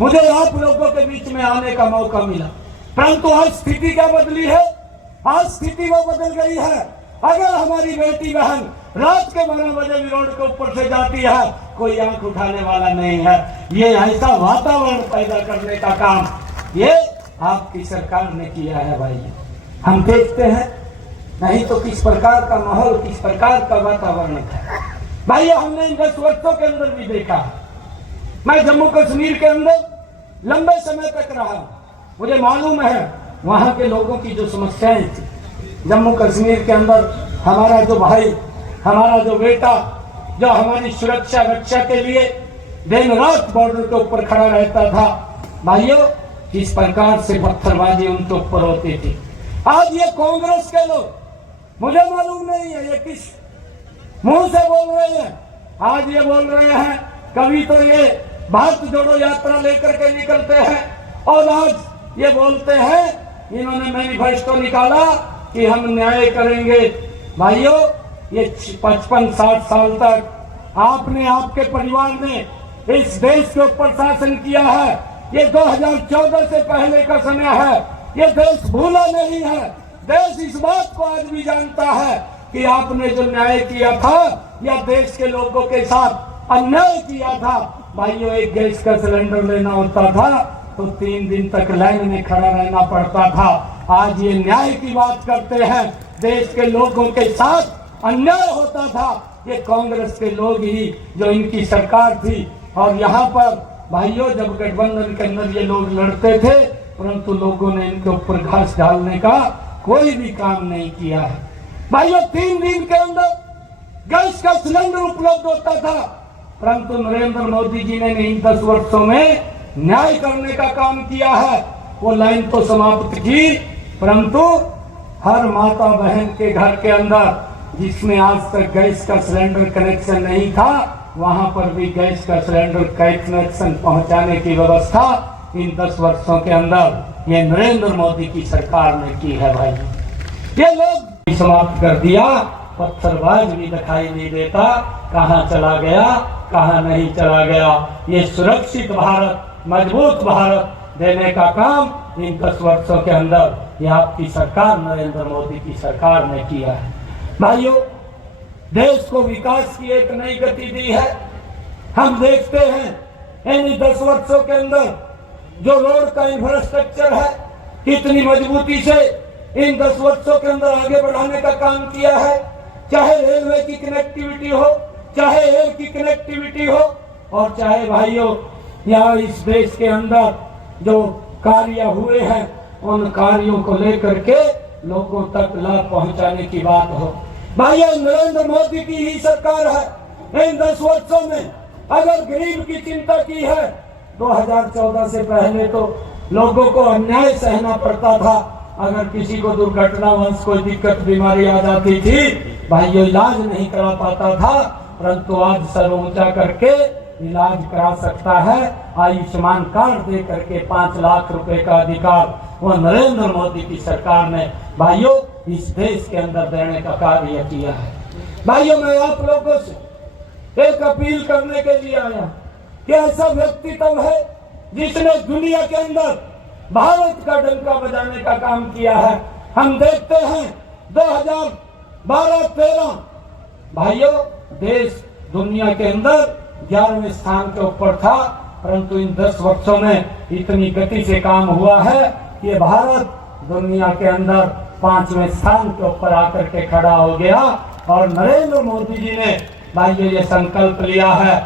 मुझे आप लोगों के बीच में आने का मौका मिला, परंतु आज स्थिति क्या बदली है? आज स्थिति वो बदल गई है। अगर हमारी बेटी बहन रात के 12 बजे भी रोड के ऊपर से जाती है, कोई आंख उठाने वाला नहीं है। ये ऐसा वातावरण पैदा करने का काम ये आपकी सरकार ने किया है भाई। हम देखते हैं नहीं तो किस प्रकार का माहौल, किस प्रकार का वातावरण है भाई। हमने इन 10 वर्षों के अंदर भी देखा है। मैं जम्मू कश्मीर के अंदर लंबे समय तक रहा, मुझे मालूम है वहां के लोगों की जो समस्याएं थी। जम्मू कश्मीर के अंदर हमारा जो भाई, हमारा जो बेटा, जो हमारी सुरक्षा रक्षा के लिए दिन रात बॉर्डर के ऊपर खड़ा रहता था भाइयों, किस प्रकार से पत्थरबाजी उनके ऊपर होती थी। आज ये कांग्रेस के लोग, मुझे मालूम नहीं है ये किस मुंह से बोल रहे हैं। आज ये बोल रहे हैं, कभी तो ये भारत जोड़ो यात्रा लेकर के निकलते हैं और आज ये बोलते हैं, इन्होंने मैनिफेस्टो निकाला कि हम न्याय करेंगे। भाइयों, ये 55-60 साल तक आपने, आपके परिवार ने इस देश के ऊपर शासन किया है। ये 2014 से पहले का समय है। ये देश भूला नहीं है। देश इस बात को आज भी जानता है कि आपने जो न्याय किया था या देश के लोगों के साथ अन्याय किया था। भाइयों, एक गैस का सिलेंडर लेना होता था तो 3 दिन तक लाइन में खड़ा रहना पड़ता था। आज ये न्याय की बात करते हैं, देश के लोगों के साथ अन्याय होता था। ये कांग्रेस के लोग ही, जो इनकी सरकार थी। और यहाँ पर भाइयों, जब गठबंधन के अंदर ये लोग लड़ते थे, परंतु लोगों ने इनके ऊपर घास डालने का कोई भी काम नहीं किया है। भाइयों, 3 दिन के अंदर गैस का सिलेंडर उपलब्ध होता था, परंतु नरेंद्र मोदी जी ने इन 10 वर्षों में न्याय करने का काम किया है। वो लाइन तो समाप्त की, परंतु हर माता बहन के घर के अंदर जिसमें आज तक गैस का सिलेंडर कनेक्शन नहीं था, वहां पर भी गैस का सिलेंडर कनेक्शन पहुंचाने की व्यवस्था इन 10 वर्षों के अंदर ये नरेंद्र मोदी की सरकार ने की है भाई। ये लोग समाप्त कर दिया, पत्थरबाज भी दिखाई नहीं देता, कहाँ चला गया, कहाँ नहीं चला गया। ये सुरक्षित भारत, मजबूत भारत देने का काम इन 10 वर्षों के अंदर ये आपकी सरकार, नरेंद्र मोदी की सरकार ने किया है। भाइयों, देश को विकास की एक नई गति दी है। हम देखते हैं इन 10 वर्षों के अंदर जो रोड का इंफ्रास्ट्रक्चर है, कितनी मजबूती से इन 10 वर्षों के अंदर आगे बढ़ाने का काम किया है। चाहे रेलवे की कनेक्टिविटी हो, चाहे एयर की कनेक्टिविटी हो, और चाहे भाइयों यहाँ इस देश के अंदर जो कार्य हुए हैं, उन कार्यों को लेकर के लोगों तक लाभ पहुंचाने की बात हो। भाइयों, नरेंद्र मोदी की ही सरकार है। इन 10 वर्षों में अगर गरीब की चिंता की है, 2014 से पहले तो लोगों को अन्याय सहना पड़ता था। अगर किसी को दुर्घटनावश कोई दिक्कत बीमारी आ जाती थी, भाइयों इलाज नहीं करा पाता था, परंतु आज सर ऊंचा करके इलाज करा सकता है। आयुष्मान कार्ड दे करके 5 लाख रुपए का अधिकार वो नरेंद्र मोदी की सरकार ने भाइयों इस देश के अंदर देने का कार्य किया है। भाइयों, मैं आप लोगों से एक अपील करने के लिए आया कि ऐसा व्यक्तित्व है जिसने दुनिया के अंदर भारत का डंका बजाने का काम किया है। हम देखते हैं 2012-13 भाइयों, देश दुनिया के अंदर 11वें स्थान के ऊपर था, परंतु इन 10 वर्षों में इतनी गति से काम हुआ है कि भारत दुनिया के अंदर 5वें स्थान के ऊपर आकर के खड़ा हो गया। और नरेंद्र मोदी जी ने भाइयों ये संकल्प लिया है